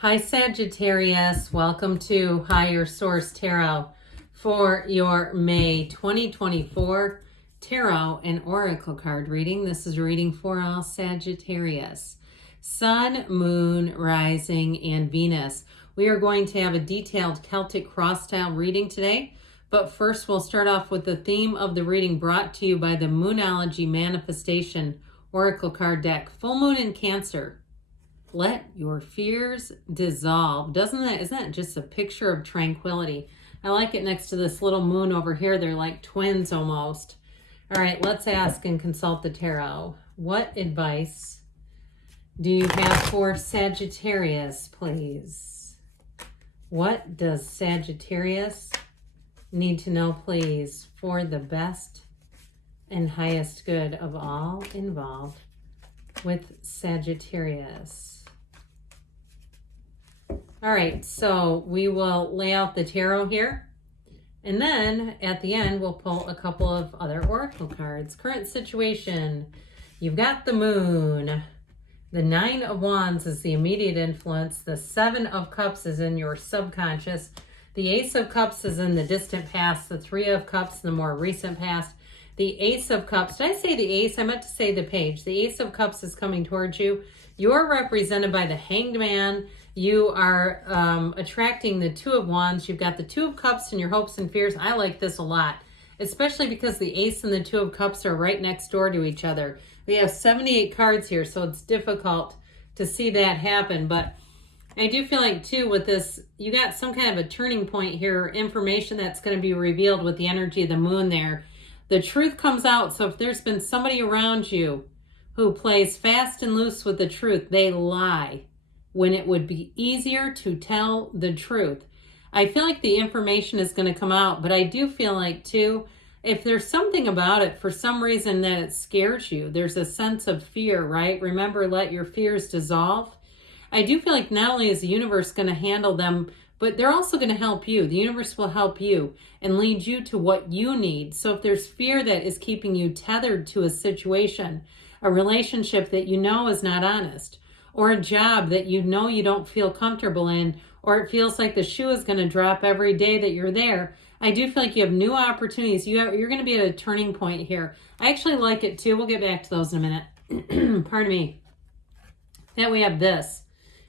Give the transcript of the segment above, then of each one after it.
Hi Sagittarius, welcome to Higher Source Tarot for your May 2024 Tarot and Oracle card reading. This is a reading for all Sagittarius. Sun, Moon, Rising, and Venus. We are going to have a detailed Celtic cross-style reading today, but first we'll start off with the theme of the reading brought to you by the Moonology Manifestation Oracle card deck. Full Moon in Cancer. Let your fears dissolve. Isn't that just a picture of tranquility? I like it next to this little moon over here. They're like twins almost. All right, let's ask and consult the tarot. What advice do you have for Sagittarius, please? What does Sagittarius need to know, please, for the best and highest good of all involved with Sagittarius? All right, so we will lay out the tarot here, and then at the end we'll pull a couple of other oracle cards. Current situation, you've got the Moon. The Nine of Wands is the immediate influence. The Seven of Cups is in your subconscious. The Ace of Cups is in the distant past. The Three of Cups, the more recent past. The Ace of Cups, did I say the Ace? I meant to say the Page. The Ace of Cups is coming towards you. You're represented by the Hanged Man. You are attracting the Two of Wands. You've got the Two of Cups and your hopes and fears. I like this a lot, especially because the Ace and the Two of Cups are right next door to each other. We have 78 cards here, so it's difficult to see that happen. But I do feel like, too, with this, you got some kind of a turning point here, information that's going to be revealed with the energy of the Moon there. The truth comes out, so if there's been somebody around you who plays fast and loose with the truth, they lie when it would be easier to tell the truth. I feel like the information is going to come out, but I do feel like, too, if there's something about it for some reason that it scares you, there's a sense of fear, right? Remember, let your fears dissolve. I do feel like not only is the universe going to handle them, but they're also going to help you. The universe will help you and lead you to what you need. So if there's fear that is keeping you tethered to a situation, a relationship that you know is not honest, or a job that you know you don't feel comfortable in, or it feels like the shoe is going to drop every day that you're there, I do feel like you have new opportunities. You're going to be at a turning point here. I actually like it too. We'll get back to those in a minute. Pardon me. That we have this.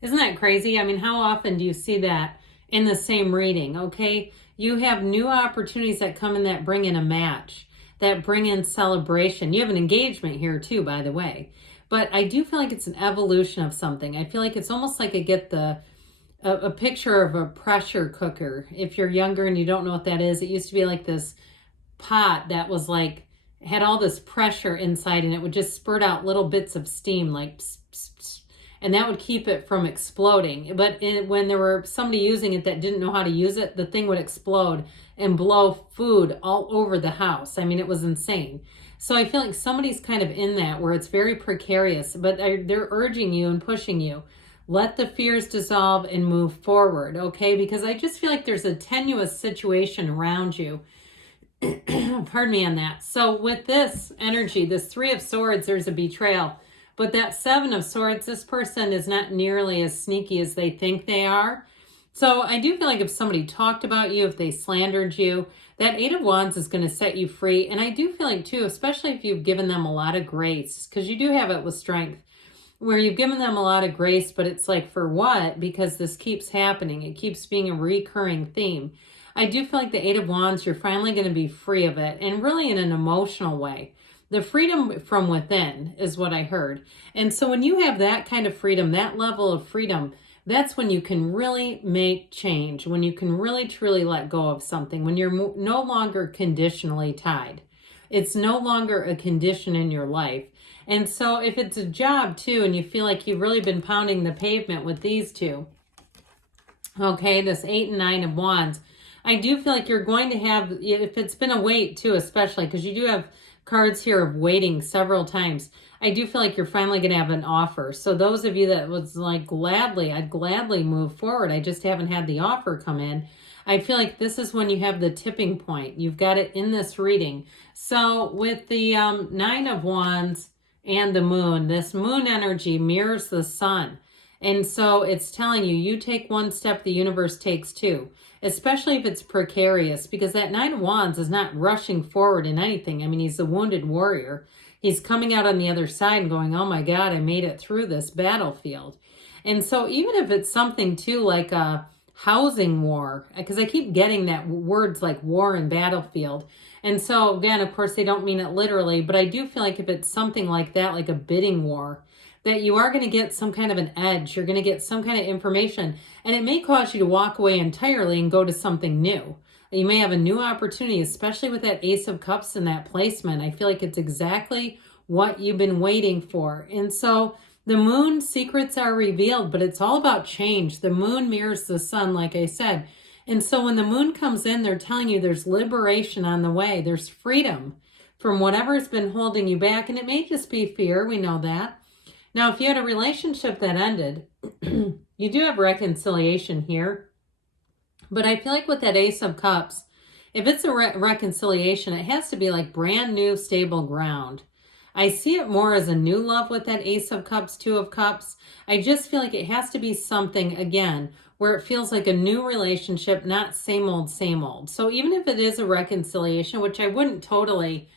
Isn't that crazy? I mean, how often do you see that in the same reading? Okay, you have new opportunities that come in that bring in a match, that bring in celebration. You have an engagement here too, by the way. But I do feel like it's an evolution of something. I feel like it's almost like I get a picture of a pressure cooker. If you're younger and you don't know what that is, it used to be like this pot that was like, had all this pressure inside, and it would just spurt out little bits of steam, like pss, pss, pss, and that would keep it from exploding. But when there were somebody using it that didn't know how to use it, the thing would explode and blow food all over the house. I mean, it was insane. So I feel like somebody's kind of in that where it's very precarious, but they're urging you and pushing you. Let the fears dissolve and move forward, okay? Because I just feel like there's a tenuous situation around you. Pardon me on that. So with this energy, this Three of Swords, there's a betrayal. But that Seven of Swords, this person is not nearly as sneaky as they think they are. So I do feel like if somebody talked about you, if they slandered you, that Eight of Wands is going to set you free. And I do feel like, too, especially if you've given them a lot of grace, because you do have it with strength, where you've given them a lot of grace, but it's like, for what? Because this keeps happening. It keeps being a recurring theme. I do feel like the Eight of Wands, you're finally going to be free of it, and really in an emotional way. The freedom from within is what I heard. And so when you have that kind of freedom, that level of freedom, that's when you can really make change, when you can really truly let go of something, when you're no longer conditionally tied. It's no longer a condition in your life. And so if it's a job too, and you feel like you've really been pounding the pavement with these two, okay, this 8 and 9 of Wands, I do feel like you're going to have, if it's been a wait too, especially because you do have cards here of waiting several times, I do feel like you're finally going to have an offer. So those of you that was like, I'd gladly move forward, I just haven't had the offer come in, I feel like this is when you have the tipping point. You've got it in this reading. So with the 9 of Wands and the Moon, this Moon energy mirrors the Sun. And so it's telling you, you take one step, the universe takes two, especially if it's precarious, because that Nine of Wands is not rushing forward in anything. I mean, he's a wounded warrior. He's coming out on the other side and going, oh my God, I made it through this battlefield. And so even if it's something too like a housing war, because I keep getting that words like war and battlefield. And so again, of course, they don't mean it literally, but I do feel like if it's something like that, like a bidding war, that you are going to get some kind of an edge. You're going to get some kind of information, and it may cause you to walk away entirely and go to something new. You may have a new opportunity, especially with that Ace of Cups and that placement. I feel like it's exactly what you've been waiting for. And so the moon secrets are revealed, but it's all about change. The moon mirrors the sun, like I said. And so when the moon comes in, they're telling you there's liberation on the way. There's freedom from whatever's been holding you back. And it may just be fear. We know that. Now, if you had a relationship that ended, you do have reconciliation here. But I feel like with that Ace of Cups, if it's a reconciliation, it has to be like brand new, stable ground. I see it more as a new love with that Ace of Cups, Two of Cups. I just feel like it has to be something, again, where it feels like a new relationship, not same old, same old. So even if it is a reconciliation, which I wouldn't totally...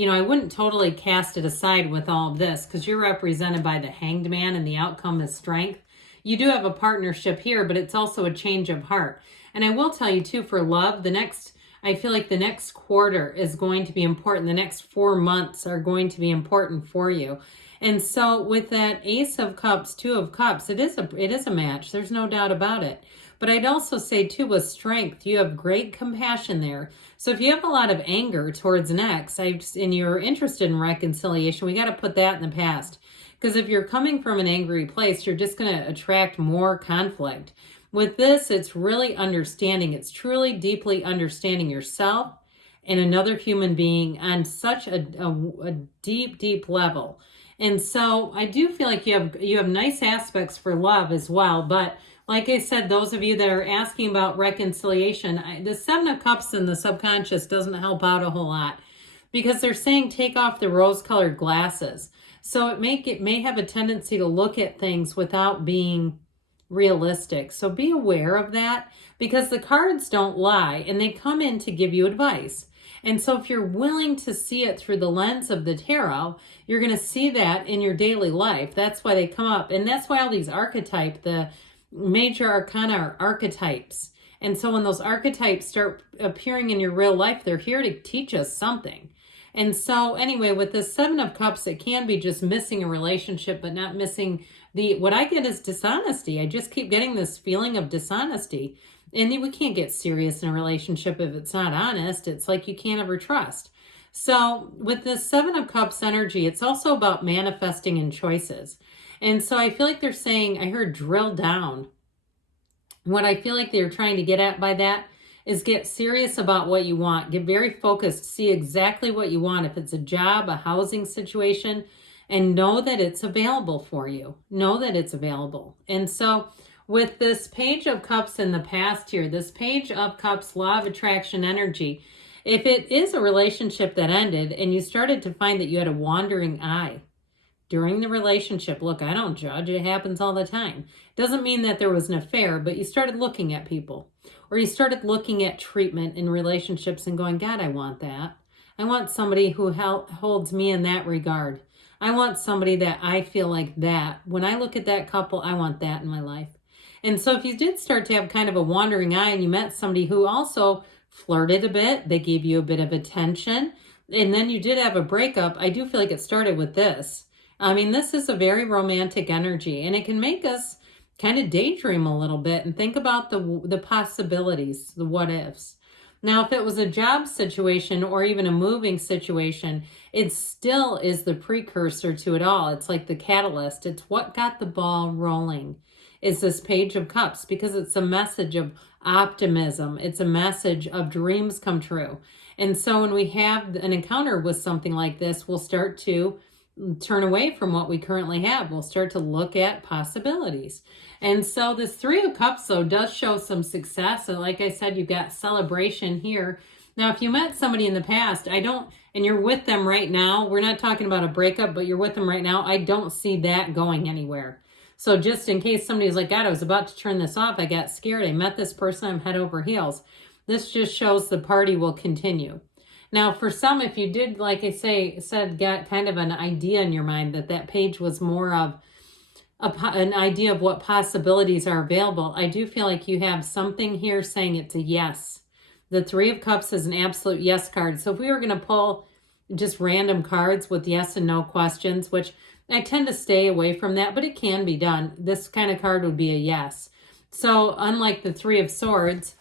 I wouldn't totally cast it aside with all of this, because you're represented by the Hanged Man and the outcome is strength. You do have a partnership here, but it's also a change of heart. And I will tell you too, for love, I feel like the next quarter is going to be important. The next 4 months are going to be important for you. And so with that Ace of Cups, Two of Cups, it is a match. There's no doubt about it. But I'd also say too, with strength, you have great compassion there. So if you have a lot of anger towards an ex and you're interested in reconciliation, we got to put that in the past. Because if you're coming from an angry place, you're just going to attract more conflict. With this, it's really understanding. It's truly deeply understanding yourself and another human being on such a deep, deep level. And so I do feel like you have nice aspects for love as well. But like I said, those of you that are asking about reconciliation, the Seven of Cups in the subconscious doesn't help out a whole lot, because they're saying take off the rose-colored glasses. So it may have a tendency to look at things without being realistic. So be aware of that, because the cards don't lie and they come in to give you advice. And so if you're willing to see it through the lens of the tarot, you're going to see that in your daily life. That's why they come up. And that's why all these archetypes, the major arcana, are archetypes. And so when those archetypes start appearing in your real life, they're here to teach us something. And so anyway, with the Seven of Cups, it can be just missing a relationship, but not missing what I get is dishonesty. I just keep getting this feeling of dishonesty. And we can't get serious in a relationship if it's not honest. It's like you can't ever trust. So with the Seven of Cups energy, it's also about manifesting in choices. And so I feel like they're saying, I heard drill down. What I feel like they're trying to get at by that is get serious about what you want. Get very focused. See exactly what you want. If it's a job, a housing situation, and know that it's available for you. Know that it's available. And so with this Page of Cups in the past here, this Page of Cups, Law of Attraction energy, if it is a relationship that ended and you started to find that you had a wandering eye during the relationship, look, I don't judge. It happens all the time. Doesn't mean that there was an affair, but you started looking at people, or you started looking at treatment in relationships and going, God, I want that. I want somebody who holds me in that regard. I want somebody that I feel like that. When I look at that couple, I want that in my life. And so if you did start to have kind of a wandering eye and you met somebody who also flirted a bit, they gave you a bit of attention, and then you did have a breakup, I do feel like it started with this. I mean, this is a very romantic energy, and it can make us kind of daydream a little bit and think about the possibilities, the what ifs. Now, if it was a job situation or even a moving situation, it still is the precursor to it all. It's like the catalyst. It's what got the ball rolling, is this Page of Cups, because it's a message of optimism. It's a message of dreams come true. And so when we have an encounter with something like this, we'll start to turn away from what we currently have. We'll start to look at possibilities. And so this Three of Cups, though, does show some success. So like I said, you've got celebration here. Now, if you met somebody in the past, and you're with them right now, we're not talking about a breakup, but you're with them right now, I don't see that going anywhere. So just in case somebody's like, God, I was about to turn this off. I got scared. I met this person. I'm head over heels. This just shows the party will continue. Now, for some, if you did, like I said, got kind of an idea in your mind that page was more of an idea of what possibilities are available, I do feel like you have something here saying it's a yes. The Three of Cups is an absolute yes card. So if we were going to pull just random cards with yes and no questions, which I tend to stay away from that, but it can be done. This kind of card would be a yes. So unlike the Three of Swords,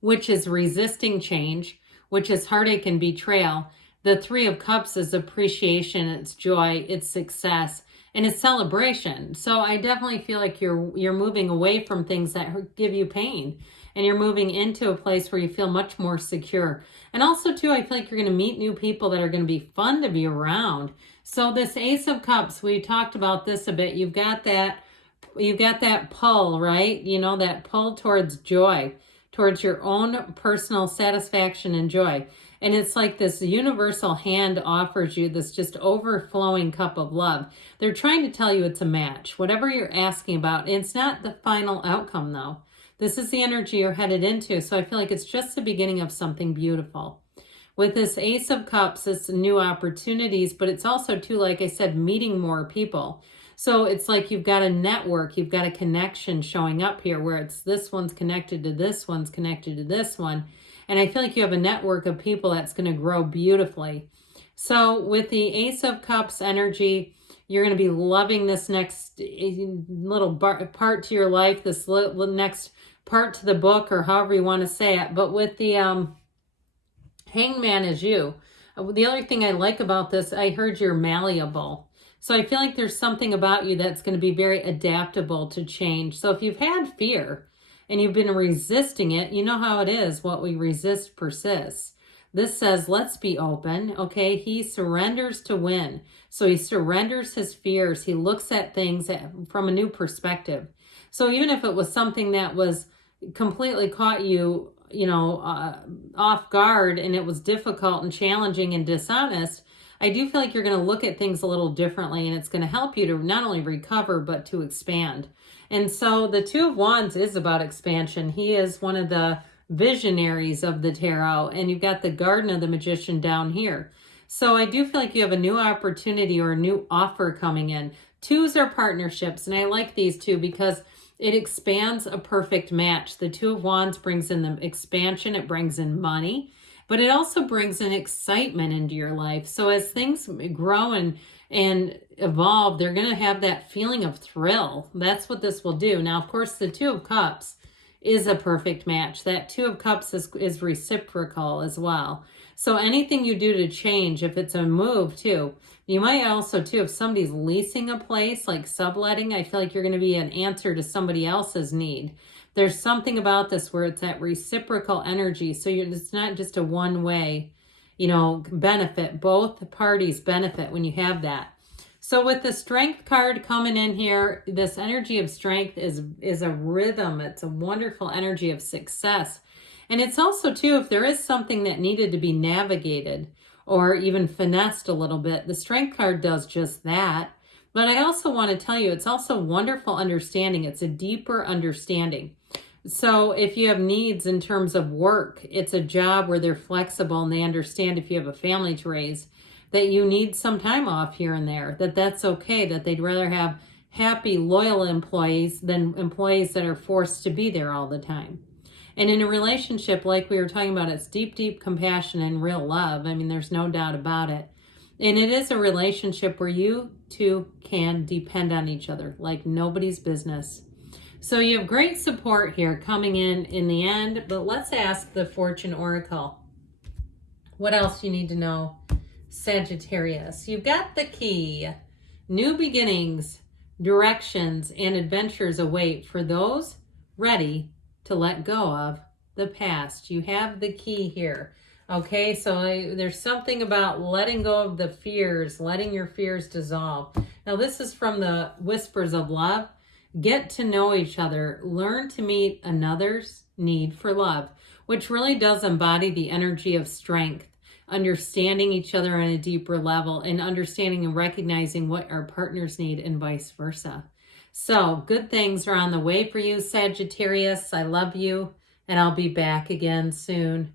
which is resisting change, which is heartache and betrayal, the Three of Cups is appreciation, it's joy, it's success, and it's celebration. So I definitely feel like you're moving away from things that give you pain, and you're moving into a place where you feel much more secure. And also too, I feel like you're going to meet new people that are going to be fun to be around. So this Ace of Cups, we talked about this a bit. You've got that pull, right? You know, that pull towards joy, towards your own personal satisfaction and joy. And it's like this universal hand offers you this just overflowing cup of love. They're trying to tell you it's a match, whatever you're asking about. It's not the final outcome though. This is the energy you're headed into. So I feel like it's just the beginning of something beautiful. With this Ace of Cups, it's new opportunities, but it's also too, like I said, meeting more people. So it's like you've got a network, you've got a connection showing up here where it's this one's connected to this one's connected to this one. And I feel like you have a network of people that's going to grow beautifully. So with the Ace of Cups energy, you're going to be loving this next little part to your life, this next part to the book, or however you want to say it. But with the Hangman is you. The other thing I like about this, I heard you're malleable. So I feel like there's something about you that's going to be very adaptable to change. So if you've had fear and you've been resisting it, you know how it is. What we resist persists. This says, let's be open. Okay, he surrenders to win. So he surrenders his fears. He looks at things from a new perspective. So even if it was something that was completely caught you, off guard, and it was difficult and challenging and dishonest, I do feel like you're going to look at things a little differently, and it's going to help you to not only recover, but to expand. And so the Two of Wands is about expansion. He is one of the visionaries of the tarot, and you've got the Garden of the Magician down here. So I do feel like you have a new opportunity or a new offer coming in. Twos are partnerships, and I like these two because it expands a perfect match. The Two of Wands brings in the expansion, it brings in money, but it also brings in excitement into your life. So as things grow and evolve, they're going to have that feeling of thrill. That's what this will do. Now, of course, the Two of Cups is a perfect match. That Two of Cups is reciprocal as well. So anything you do to change, if it's a move too, you might also too, if somebody's leasing a place, like subletting, I feel like you're going to be an answer to somebody else's need. There's something about this where it's that reciprocal energy. So it's not just a one-way, benefit. Both parties benefit when you have that. So with the Strength card coming in here, this energy of strength is a rhythm. It's a wonderful energy of success. And it's also too, if there is something that needed to be navigated or even finessed a little bit, the Strength card does just that. But I also want to tell you, it's also wonderful understanding. It's a deeper understanding. So if you have needs in terms of work, it's a job where they're flexible and they understand if you have a family to raise, that you need some time off here and there, that's okay, that they'd rather have happy, loyal employees than employees that are forced to be there all the time. And in a relationship, like we were talking about, it's deep, deep compassion and real love. I mean, there's no doubt about it. And it is a relationship where you two can depend on each other like nobody's business. So you have great support here coming in the end. But let's ask the Fortune Oracle. What else you need to know, Sagittarius? You've got the key. New beginnings, directions, and adventures await for those ready to let go of the past. You have the key here. Okay, so there's something about letting go of the fears, letting your fears dissolve. Now, this is from the Whispers of Love. Get to know each other. Learn to meet another's need for love, which really does embody the energy of strength. understanding each other on a deeper level and understanding and recognizing what our partners need and vice versa. So good things are on the way for you, Sagittarius. I love you, and I'll be back again soon.